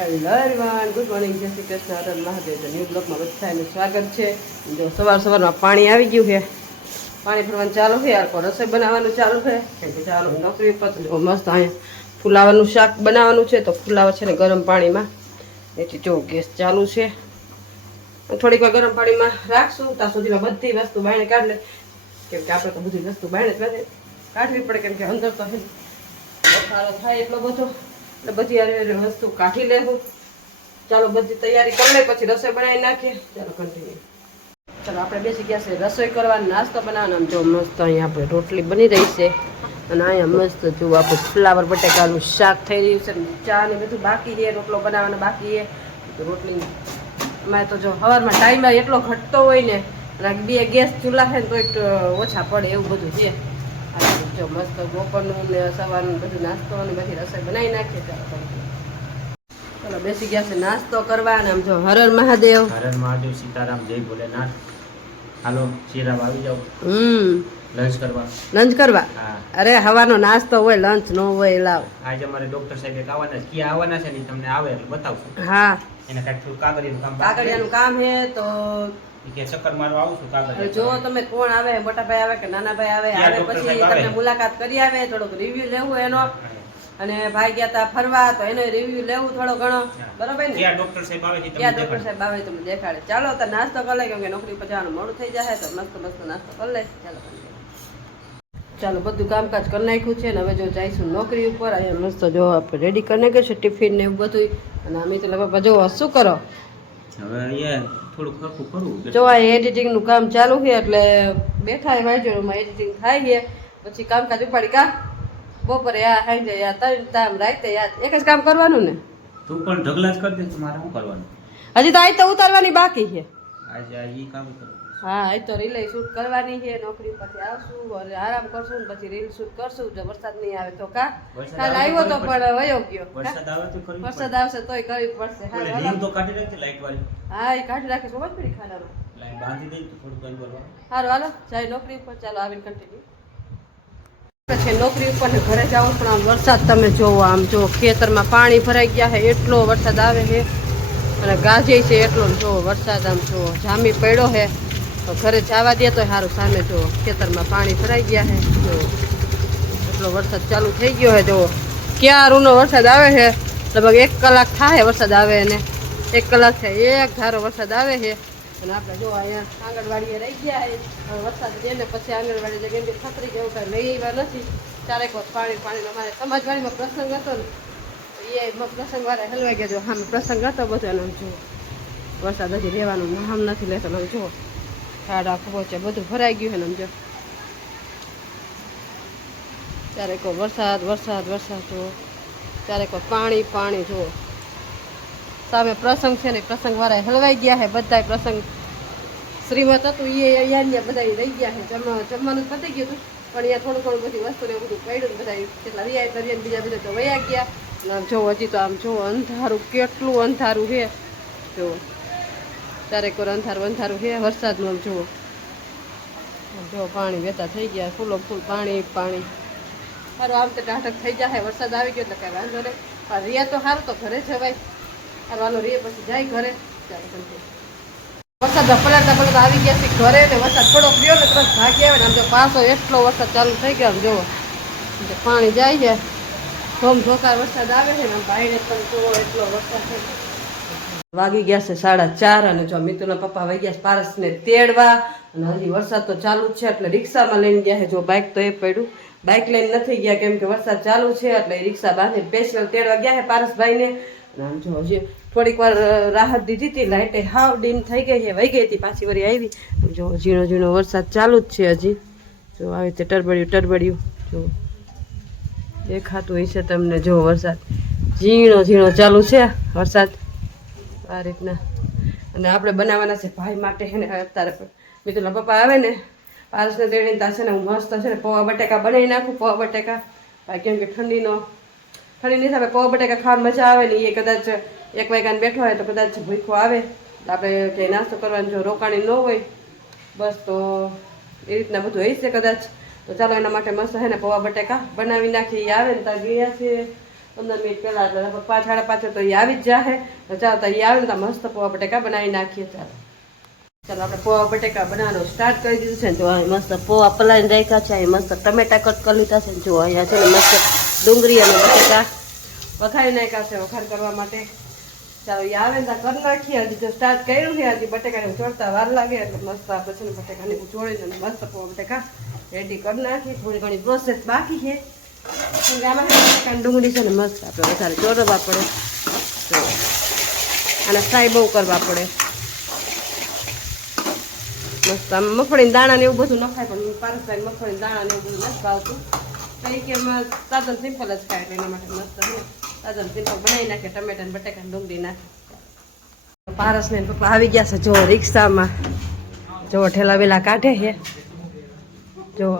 Hello everyone, good morning, જય Shri Krishna, Har Har Mahadev. New બ્લોગમાં બધાનું સ્વાગત છે. જો સવારમાં પાણી આવી ગયું છે, પાણી ભરવાનું ચાલુ છે. યાર રસોઈ બનાવવાનું ચાલુ છે કેમ કે ચાલુ નોકરી ઉપર જો મસ્ત અહીંયા ફુલાવાનું શાક બનાવવાનું છે. તો ફુલાવા છે ને ગરમ પાણીમાં એથી જો ગેસ ચાલુ છે. થોડીક વાર ગરમ પાણીમાં રાખશું ત્યાં સુધીમાં બધી વસ્તુ બાયણે કાઢી લે, કેમ કે આપણે તો બધી વસ્તુ બાયણે કાઢવી પડે, કેમ કે અંદર તો બફારો થાય એટલો બધો, એટલે બધી વસ્તુ કાઢી લેવું. ચાલો બધી તૈયારી કરી લે, પછી રસોઈ બનાવી નાખીએ. ચાલો કન્ટિન્યુ. ચાલો આપણે બેસી ગયા છે રસોઈ કરવાનો, નાસ્તો બનાવવાનો. જો મસ્ત અહીંયા આપણે રોટલી બની રહી છે, અને અહીંયા મસ્ત જો આપણે ફ્લાવર બટેકાનું શાક થઈ રહ્યું છે. ચા ને બધું બાકી છે, રોટલો બનાવવાનો બાકી છે. રોટલી અમારે તો જો સવારમાં ટાઈમ એટલો ઘટતો હોય ને, અને બે ગેસ ચૂલા છે ને તો ઓછા પડે એવું બધું છે. જો મસ્ત બપોરનું ને સવારનું બધું નાસ્તો અને બધી રસોઈ બનાવી નાખીએ. ચાલો બેસી ગયા છે નાસ્તો કરવા. અને આમ જો હર હર મહાદેવ, હર હર મહાદેવ, સીતારામ, જય ભોલેનાથ. હાલો ચીરાવ આવી જાવ લંચ કરવા. લંચ કરવા? હા. અરે હવાનો નાસ્તો હોય, લંચ નો હોય. લાવ આજે અમારે ડોક્ટર સાહેબ આવવાના છે, ક્યાં આવવાના છે ને તમને આવે એટલે બતાવશું. હા, એને કાંઈક થોડું કાગળિયાનું કામ કાગળિયાનું કામ છે. તો કે ચક્કર મારવા આવું છું કાગળિયા. જો તમે કોણ આવે, મોટા ભાઈ આવે કે નાના ભાઈ આવે, આવે પછી તમને મુલાકાત કરી આવે, થોડોક રિવ્યુ લેવું એનો. અને ભાઈ ગયા તા ફરવા, તો એનો રિવ્યુ લેવું થોડો ઘણો, બરોબર ને? ક્યાં ડોક્ટર સાહેબ આવે છે ક્યાં ડોક્ટર સાહેબ આવે તમને દેખાડે. ચાલો તો નાસ્તો કરી લે, કેમ કે નોકરી પર જવાનું મોડું થઈ જાય, તો મસ્ત મસ્ત નાસ્તો કરી લે. ચાલો બધું કામકાજ કરી નાખ્યું છે ને હવે જો જઈશું નોકરી ઉપર. અહીંયા મસ્ત જો આપણે રેડી કરી નાખ્યું છે ટિફિન ને એવું બધું. અને અમિત બાપા જો શું કરો? હવે અહીંયા થોડું ખરખું કરવું. જો આ એડિટિંગનું કામ ચાલુ છે, એટલે બેઠા એ વાંચોમાં એડિટિંગ થાય છે. પછી કામકાજ ઉપાડી કા બપોરે આ ખાઈ જાય, યા ત્રણ ટાઈમ રાતે યાર એક જ કામ કરવાનું ને. તું પણ ઢગલા જ કરી દે, મારે શું કરવાનું? હજી તો આજ તો ઉતારવાની બાકી છે. આજે આ ઈ કામ કરું. હા, આજ તો રીલ શૂટ કરવાની છે. નોકરી પરથી આવશું, અને આરામ કરશું, ને પછી રીલ શૂટ કરશું. જો વરસાદ નહીં આવે તો કાલ આવ્યો તો પણ વયો ગયો. વરસાદ આવે તો કરવી પડે. વરસાદ આવશે તોય કરવી પડશે. ઓલે રીલ તો કાઢી રાખજે લાઈટ વાળી. હા, એ કાઢી રાખે સમજ પડી ખાનામાં. લાઈટ બાંધી દે તો થોડું કઈ બોલવા. સારું હાલો જાય નોકરી ઉપર. ચાલો આવીને કન્ટિન્યુ છે નોકરી ઉપર ને ઘરે જાઉં. પણ આમ વરસાદ તમે જોવો, આમ જો ખેતરમાં પાણી ભરાઈ ગયા છે, એટલો વરસાદ આવે છે. અને ગાજે છે એટલો. જો વરસાદ આમ જો જામી પડ્યો છે, તો ઘરે જવા દે તો સારું. સામે જો ખેતરમાં પાણી ભરાઈ ગયા છે. જો એટલો વરસાદ ચાલુ થઈ ગયો છે. જો ક્યારનો વરસાદ આવે છે, લગભગ 1 કલાક થાય વરસાદ આવે, અને 1 કલાક થાય એક ધારો વરસાદ આવે છે. અને આપણે જો અહીંયા આંગણવાડીએ રહી ગયા છે. હવે વરસાદ જઈને પછી આંગણવાડી જગ્યાએ બી છત્રી જેવું કાંઈ લઈ આવ્યા નથી. ચારેક વખત પાણી અમારે સમાજવાડીમાં પ્રસંગ હતો ને, એ પ્રસંગ વાળા હલવાઈ ગયા. જો હા પ્રસંગ હતો બધો, અને જો વરસાદ હજી રહેવાનું નામ નથી લેતો. આમ જો ખાડા પહોંચે બધું ભરાઈ ગયું છે ને. આમ જો ચારેક વરસાદ વરસાદ વરસાદ જો ચારેક પાણી જો સામે પ્રસંગ છે ને, પ્રસંગ વાળા હલવાઈ ગયા છે બધા. પ્રસંગ શ્રીમત હતું એ અહીંયા બધા રહી ગયા છે. જમવાનું પતી ગયું હતું, પણ અહીંયા થોડું થોડું બધી વસ્તુ ને બધું પડ્યું. બધા કેટલા રિયાય દરિયા બીજા બધા તો વયા ગયા. આમ જો હજી તો આમ જો અંધારું, કેટલું અંધારું છે. જો ચારેક અંધારું છે વરસાદનું. આમ જુઓ, જો પાણી વહેતા થઈ ગયા, ફૂલો ફૂલ પાણી. સારું આમ તો ટાઢક થઈ જાય. વરસાદ આવી ગયો એટલે કાંઈ વાંધો નહીં. પણ રિયા તો સારું, તો ઘરે જવાય. હાલો રે પછી જાય ઘરે. વરસાદ પલટતા આવી ગયા છે ઘરે, ને વરસાદ થોડોક ગયો ને તરત ભાગી આવે ને. આમ તો પાછો એટલો વરસાદ ચાલુ થઈ ગયો. આમ જુઓ પાણી જાય છે, ધોમધોકાર વરસાદ આવે છે ને. આમ ભાઈને પણ જુઓ એટલો વરસાદ છે. વાગી ગયા છે 4:30, અને જો મિતુના પપ્પા વાગી ગયા છે પારસને તેડવા. અને હજી વરસાદ તો ચાલુ જ છે, એટલે રિક્ષામાં લઈને ગયા છે. જો બાઇક તો એ પડ્યું, બાઇક લઈને નથી ગયા, કેમ કે વરસાદ ચાલુ છે. એટલે રિક્ષા બાંધી સ્પેશિયલ તેડવા ગયા છે પારસભાઈને. આમ જો હજી થોડીક વાર રાહત દીધી હતી, લાઇટે હાવ ડીમ થઈ ગઈ છે, વહી ગઈ હતી, પાછી વળી આવી. જો ઝીણો ઝીણો વરસાદ ચાલુ જ છે હજી. જો આવી રીતે ટરબડ્યું જો દેખાતું હોય છે તમને. જો વરસાદ ઝીણો ચાલુ છે વરસાદ આ રીતના. અને આપણે બનાવવાના છે ભાઈ માટે છે ને. અત્યારે મિતુના પપ્પા આવે ને, પારસને તેડીને ત્યાં છે ને હું મસ્ત છે ને પૌવા બટેકા બનાવી નાખું. પૌવા બટેકા કેમ કે ઠંડીની હિસાબે પૌવા બટેકા ખાવાની મજા આવે ને. એ કદાચ 1 વાગ્યાને બેઠો હોય તો કદાચ ભૂખો આવે, આપણે ક્યાંય નાસ્તો કરવાનું જો રોકાણી ન હોય બસ, તો એ રીતના બધું હોય છે કદાચ. તો ચાલો એના માટે મસ્ત છે ને પૌવા બટેકા બનાવી નાખીએ. એ આવે ને ત્યાં ગયા છે 15 મિનિટ પહેલા એટલે 5:30 તો એ આવી જ જાહે. તો ચાલો તો એ આવે ને તો મસ્ત પૌવા બટેકા બનાવી નાખીએ. ચાલો આપણે પૌવા બટેકા બનાવવાનું સ્ટાર્ટ કરી દીધું છે ને. જો અહીં મસ્ત પૌવા પલાળીને રાખ્યા છે. અહીં મસ્ત ટમેટા કટ કરી લીધા છે. જો અહીંયા છે ને મસ્ત ડુંગળી અને બટેકા વઘારી નાખ્યા છે વઘાર કરવા માટે. ચાલો એ આવે ને તો કરી નાખીએ. હજી જો સ્ટાર્ટ કર્યું છે હજી બટેકાને ચોળતા વાર લાગે એટલે મસ્ત આપણે છે ને બટેકાને ચોળીને મસ્ત પૌવા બટેકા રેડી કરી નાખીએ. થોડી ઘણી પ્રોસેસ બાકી છે કેમ કે આમાં બટેકાની ડુંગળી છે ને મસ્ત આપણે વધારે ચોરવા પડે તો અને ફ્રાય બહુ કરવા પડે. મસ્ત આમ મગફળીના દાણા ને એવું બધું ન ખાય પણ પારસભાઈ મગફળીના દાણા ને એવું બધું નથી ભાવતું તો એ કે સાદન સિમ્પલ જ ખાય એટલે એના માટે મસ્ત સાદન સિમ્પલ બનાવી નાખે ટમેટા ને બટેકા ને ડુંગળી નાખે. પારસ ને પપ્પા આવી ગયા છે જો રિક્ષામાં. જો ઠેલા વેલા કાઢે છે જો.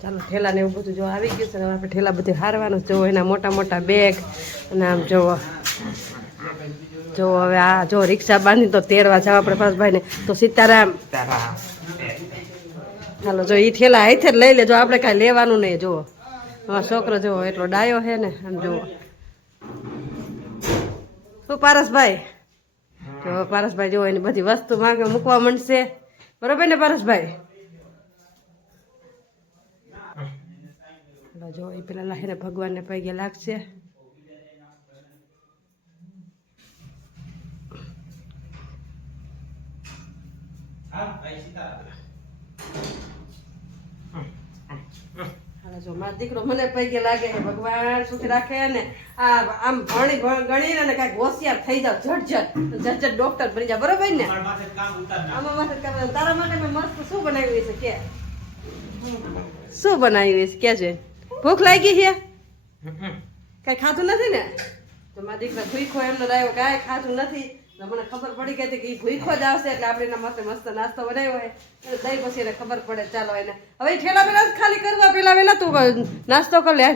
ચાલો ઠેલા ને એવું બધું જો આવી ગયું છે. આપણે ઠેલા બધું હારવાનું જો એના મોટા મોટા બેગ અને આમ જોવો જો હવે આ જો રિક્ષા બાંધી તો તેડવા જવા આપણે પાસભાઈને તો સીતારામ. ચાલો જો એ ઠેલા હાથે જ લઈ લેજો આપણે કાંઈ લેવાનું નહીં. જુઓ અમારો છોકરો જુઓ એટલો ડાયો છે ને આમ જુઓ. શું પારસભાઈ જો પારસભાઈ જુઓ એની બધી વસ્તુ માંગે મૂકવા માંડશે. બરોબર ને પારસભાઈ? જો એ પેલા લાહીને ભગવાનને પગે લાગશે. જો મારો દીકરો મને પગે લાગે છે ભગવાન સુખી રાખે ને આમ ભણી ગણીને ને કાંઈક હોશિયાર થઈ જાવ ઝટ ડોક્ટર બની જાવ. બરોબર ને? આમાં માથે કામ તારા માટે મેં મસ્ત શું બનાવ્યું છે કે શું બનાવ્યું છે કે છે? ભૂખ લાગી છે? કઈ ખાતું નથી ને? તો મારા દીકરા ભૂખો એમનો આવ્યો કાંઈ ખાતું નથી. મને ખબર પડી ગઈ હતી કે એ ભૂખો જ આવશે એટલે આપણે એના માટે મસ્ત નાસ્તો બનાવ્યો હોય દહીં પછી એને ખબર પડે. ચાલો એને હવે ઠેલા પેલા ખાલી કરવા પેલા વેલા તું નાસ્તો કર લે.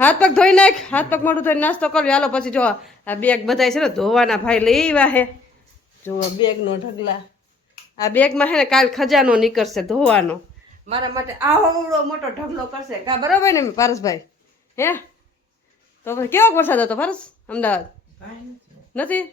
હાથ પગ ધોઈ નાખ. હાથ પગ મોઢું ધોઈને નાસ્તો કર. હાલો પછી જો આ બેગ બધા છે ને ધોવાના ભાઈ લેવા હે. જુઓ બેગનો ઢગલા. આ બેગમાં છે ને કાલ ખજાનો નીકળશે ધોવાનો. મારા માટે આવડો મોટો ઢગલો કરશે કા? બરોબર ને પારસભાઈ? હે તો પછી કેવો વરસાદ હતો પારસ અમદાવાદ? નથી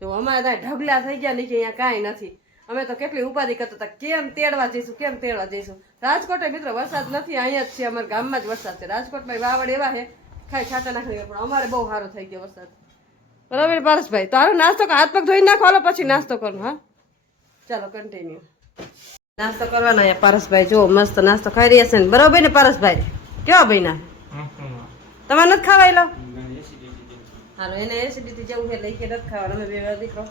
જો અમારે ત્યાં ઢગલા થઈ ગયા નીચે અહીંયા કાંઈ નથી. અમે તો કેટલી ઉપાધિ કરતા હતા કેમ તેડવા જઈશું કેમ તેડવા જઈશું. રાજકોટ મિત્રો વરસાદ નથી અહીંયા જ છે અમારા ગામમાં જ વરસાદ છે. રાજકોટમાં વાવડ એવા છે ખાઈ છાંટા નાખી પણ અમારે બહુ સારો થઈ ગયો વરસાદ. બરાબર પારસભાઈ? તો હાલો નાસ્તો હાથ પગ ધોઈ નાખો. હાલો પછી નાસ્તો કરું. હા ચાલો કન્ટિન્યુ નાસ્તો કરવાનો. અહીંયા પારસભાઈ જો મસ્ત નાસ્તો ખાઈ રહ્યા છે ને. બરોબર ને પારસભાઈ? કેવા ભાઈ ના તમારે નથી ખાવાય? લો હાલો એને એસિડિટી જેવું છે લઈ કે નથી ખાવાનું. અમે બે દીકરો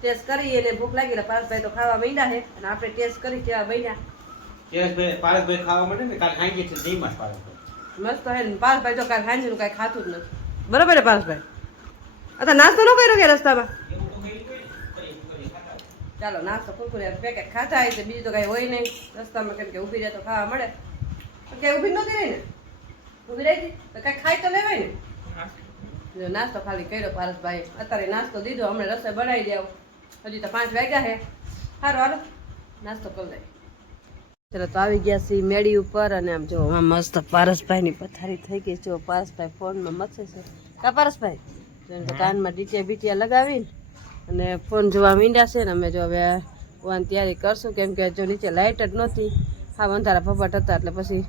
ટેસ્ટ કરી એને ભૂખ લાગી એટલે પારસભાઈ તો ખાવા માંડ્યા છે અને આપણે ટેસ્ટ કરી કેવા બન્યા. પારસભાઈ ખાવા માટે ને કાલ ખાઈ છે ધીમા પારસભાઈ મસ્ત હે ને. પારસભાઈ તો કાંઈ ખાંજીનું કાંઈ ખાતું જ નથી. બરોબર ને પારસભાઈ? અત્યારે નાસ્તો ન કર્યો કે રસ્તામાં? ચાલો નાસ્તો કુરકુરે પેકેટ ખાતા હોય તો બીજું તો કાંઈ હોય નહીં રસ્તામાં કેમ કે ઊભી રહે તો ખાવા મળે. ક્યાંય ઊભી નહોતી રહી ને? ઊભી રહી હતી તો કાંઈ ખાઈ તો લેવાય ને. જો નાસ્તો ખાલી કર્યો પારસભાઈ. અત્યારે નાસ્તો દીધો હમણાં રસોઈ બનાવી દેવું. હજી તો 5 વાગ્યા છે. સારું હાલો નાસ્તો કરી લઈએ. ચલો તો આવી ગયા છીએ મેળી ઉપર અને આમ જો મસ્ત પારસભાઈની પથારી થઈ ગઈ. જો પારસભાઈ ફોનમાં મથે છે કા પારસભાઈ? તો કાનમાં ડીટિયા બીટિયા લગાવીને અને ફોન જોવા માંડ્યા છે ને. અમે જો હવે હોવાની તૈયારી કરશું કેમ કે જો નીચે લાઇટ જ નહોતી. હા અંધારા ભપાટ હતા એટલે પછી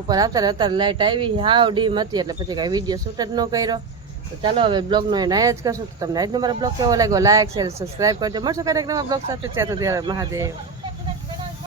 ઉપર આવતા અત્યારે લાઇટ આવી હાવ ડીમ હતી એટલે પછી કાંઈ વિડીયો શૂટ જ ન કર્યો. તો ચાલો હવે બ્લોગનો એને જ કરશું. તો તમને આજનો મારો બ્લોગ કેવો લાગ્યો લાઈક શેર સબસ્ક્રાઈબ કરજો. મળશો ક્યારેક નવા બ્લોગ સાથે. ત્યાં તો ત્યારે મહાદેવ.